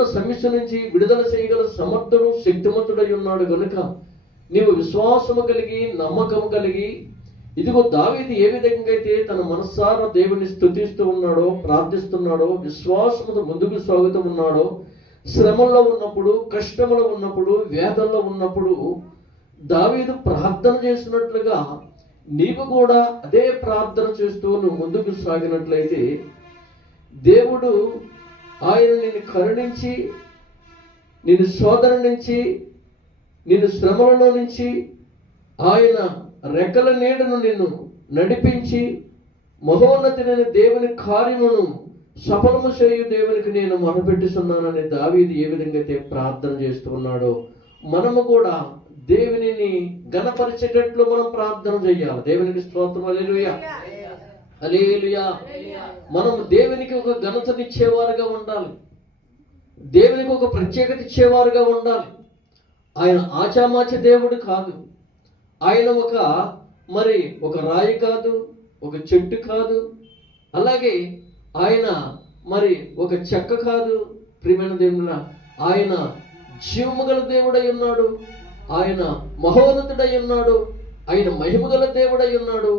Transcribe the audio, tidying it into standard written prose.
నీకున్న సమస్య నుంచి విడుదల చేయగల సమర్థుడు, శక్తిమంతుడై ఉన్నాడు గనుక నీవు విశ్వాసము కలిగి, నమ్మకం కలిగి, ఇదిగో దావీదు ఏ విధంగా అయితే తన మనస్సారా దేవుని స్తుతిస్తూ ఉన్నాడో, ప్రార్థిస్తున్నాడో, విశ్వాసముతో ముందుకు సాగుతూ ఉన్నాడో, శ్రమల్లో ఉన్నప్పుడు, కష్టంలో ఉన్నప్పుడు, వేదనలో ఉన్నప్పుడు దావీదు ప్రార్థన చేసినట్లుగా నీవు కూడా అదే ప్రార్థన చేస్తూ నువ్వు ముందుకు సాగినట్లయితే దేవుడు ఆయన నిన్ను కరుణించి, నిన్ను శోధన నుంచి, నిన్ను శ్రమలలో నుంచి ఆయన రెక్కల నీడను నిన్ను నడిపించి మహోన్నతుడైన దేవుని కార్యమును సఫలము చేయు దేవునికి నేను మొరపెట్టుచున్నానని దావీదు ఏ విధంగా అయితే ప్రార్థన చేస్తూ ఉన్నాడో మనము కూడా దేవునిని ఘనపరిచేటట్లు మనం ప్రార్థన చేయాలి. దేవునికి స్తోత్రం. హల్లెలూయా, హల్లెలూయా. మనం దేవునికి ఒక ఘనతనిచ్చేవారుగా ఉండాలి, దేవునికి ఒక ప్రత్యేకత ఇచ్చేవారుగా ఉండాలి. ఆయన ఆచామాచ దేవుడు కాదు, ఆయన ఒక రాయి కాదు, ఒక చెట్టు కాదు, అలాగే ఆయన ఒక చెక్క కాదు. ప్రియమైన దేవుడా, ఆయన జీవము గల దేవుడై ఉన్నాడు, ఆయన మహోన్నతుడై ఉన్నాడు, ఆయన మహిమ గల దేవుడై ఉన్నాడు.